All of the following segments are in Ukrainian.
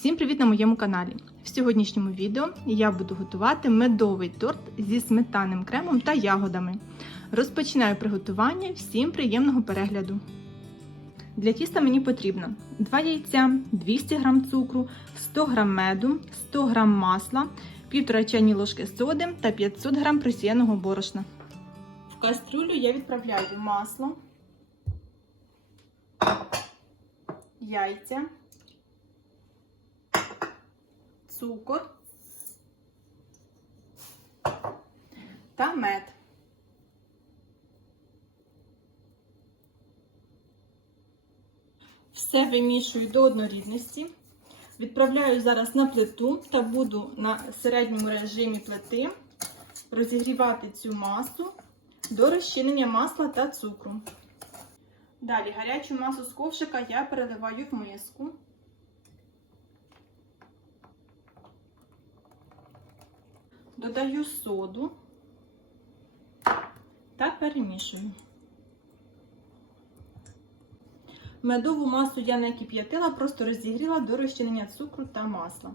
Всім привіт на моєму каналі! В сьогоднішньому відео я буду готувати медовий торт зі сметанним кремом та ягодами. Розпочинаю приготування. Всім приємного перегляду! Для тіста мені потрібно 2 яйця, 200 г цукру, 100 г меду, 100 г масла, 1,5 чайні ложки соди та 500 г просіяного борошна. В кастрюлю я відправляю масло, яйця, цукор та мед. Все вимішую до однорідності. Відправляю зараз на плиту та буду на середньому режимі плити розігрівати цю масу до розчинення масла та цукру. Далі гарячу масу з ковшика я переливаю в миску. Додаю соду та перемішую. Медову масу я не кип'ятила, просто розігріла до розчинення цукру та масла.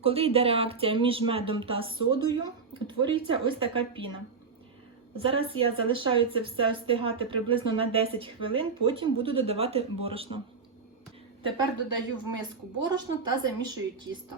Коли йде реакція між медом та содою, утворюється ось така піна. Зараз я залишаю це все остигати приблизно на 10 хвилин, потім буду додавати борошно. Тепер додаю в миску борошно та замішую тісто.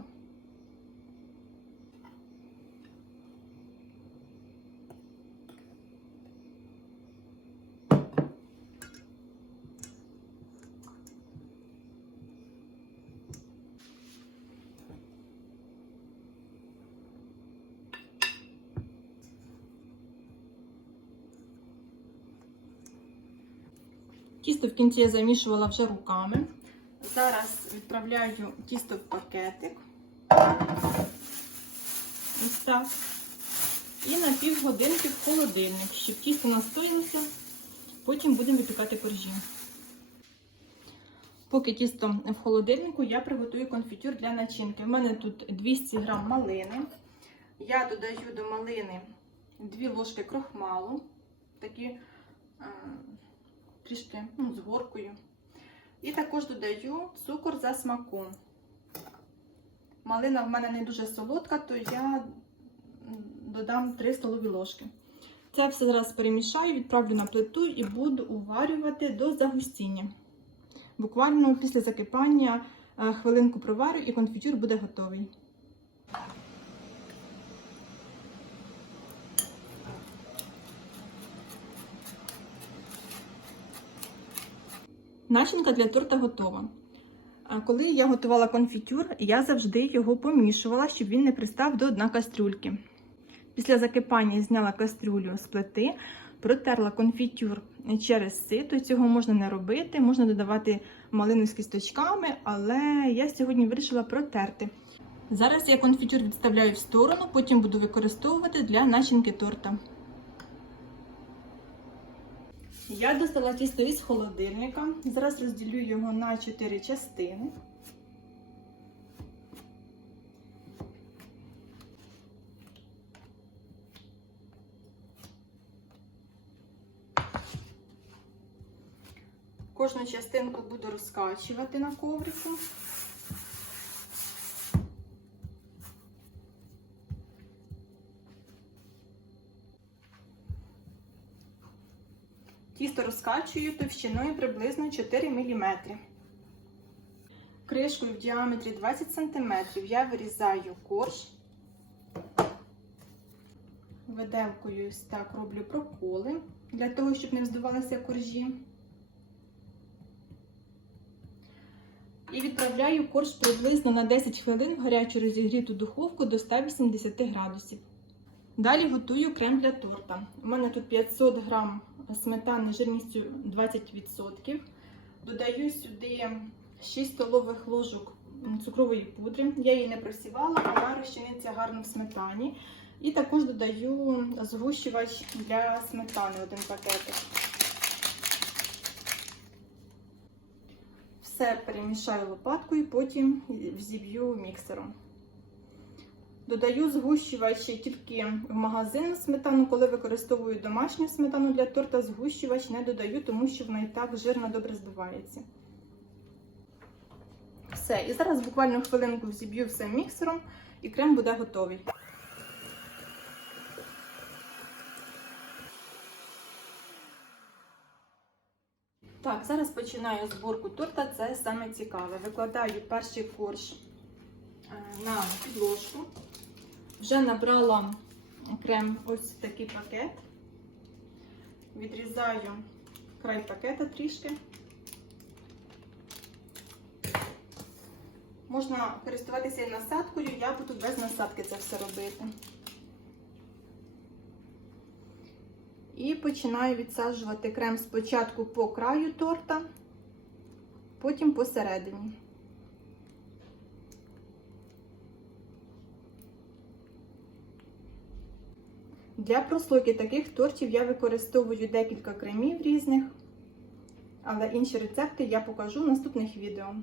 Тісто в кінці я замішувала вже руками. Зараз відправляю тісто в пакетик. Ось так. І на півгодинки в холодильник, щоб тісто настоїлося, потім будемо випікати коржі. Поки тісто в холодильнику, я приготую конфітюр для начинки. У мене тут 200 г малини. Я додаю до малини 2 ложки крохмалу. Такі трішки ну, з горкою. І також додаю цукор за смаком. Малина в мене не дуже солодка, то я додам 3 столові ложки. Це все зараз перемішаю, відправлю на плиту і буду уварювати до загустіння. Буквально після закипання хвилинку проварю і конфітюр буде готовий. Начинка для торта готова. Коли я готувала конфітюр, я завжди його помішувала, щоб він не пристав до дна кастрюльки. Після закипання зняла кастрюлю з плити, протерла конфітюр через сито. Цього можна не робити, можна додавати малину з кісточками, але я сьогодні вирішила протерти. Зараз я конфітюр відставляю в сторону, потім буду використовувати для начинки торта. Я достала тісто із холодильника. Зараз розділю його на 4 частини. Кожну частинку буду розкачувати на коврику. Тісто розкачую товщиною приблизно 4 мм. Кришкою в діаметрі 20 см я вирізаю корж. Виделкою ось так роблю проколи, для того, щоб не вздувалися коржі. І відправляю корж приблизно на 10 хвилин в гарячу розігріту духовку до 180 градусів. Далі готую крем для торта. У мене тут 500 грам сметани жирністю 20%. Додаю сюди 6 столових ложок цукрової пудри. Я її не просівала, вона розчиниться гарно в сметані. І також додаю згущувач для сметани один пакетик. Все перемішаю лопаткою, потім взіб'ю міксером. Додаю згущувачі тільки в магазин сметану, коли використовую домашню сметану для торта, згущувач не додаю, тому що вона і так жирно добре збивається. все. І зараз буквально хвилинку взіб'ю все міксером, і крем буде готовий. Так, зараз починаю зборку торта. Це саме цікаве. Викладаю перший корж на підложку. Вже набрала крем ось такий пакет. Відрізаю край пакета трішки. Можна користуватися і насадкою, я буду без насадки це все робити. І починаю відсаджувати крем спочатку по краю торта, потім посередині. Для прослойки таких тортів я використовую декілька кремів різних, але інші рецепти я покажу в наступних відео.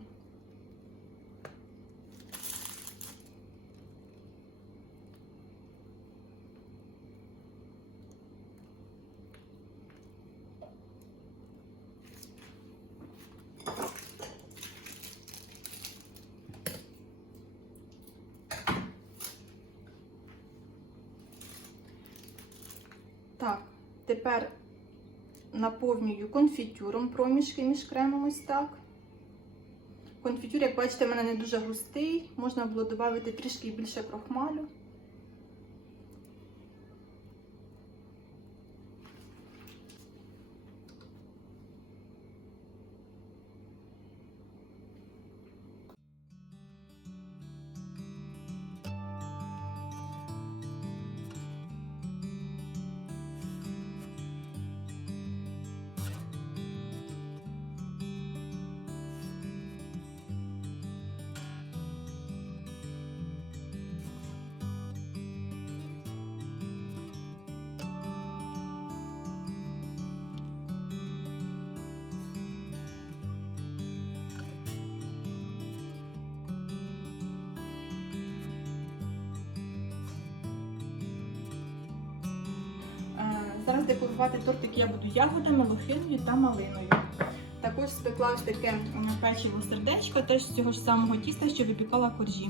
Так, тепер наповнюю конфітюром проміжки між кремом ось так. Конфітюр, як бачите, в мене не дуже густий, можна було додати трішки більше крохмалю. Декорувати тортик я буду ягодами, лохиною та малиною. Також спекла ось таке печиво сердечко, теж з цього ж самого тіста, що випікала коржі.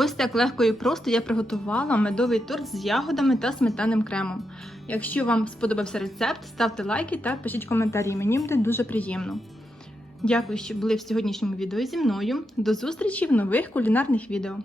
Ось так легко і просто я приготувала медовий торт з ягодами та сметанним кремом. Якщо вам сподобався рецепт, ставте лайки та пишіть коментарі. Мені буде дуже приємно. Дякую, що були в сьогоднішньому відео зі мною. До зустрічі в нових кулінарних відео.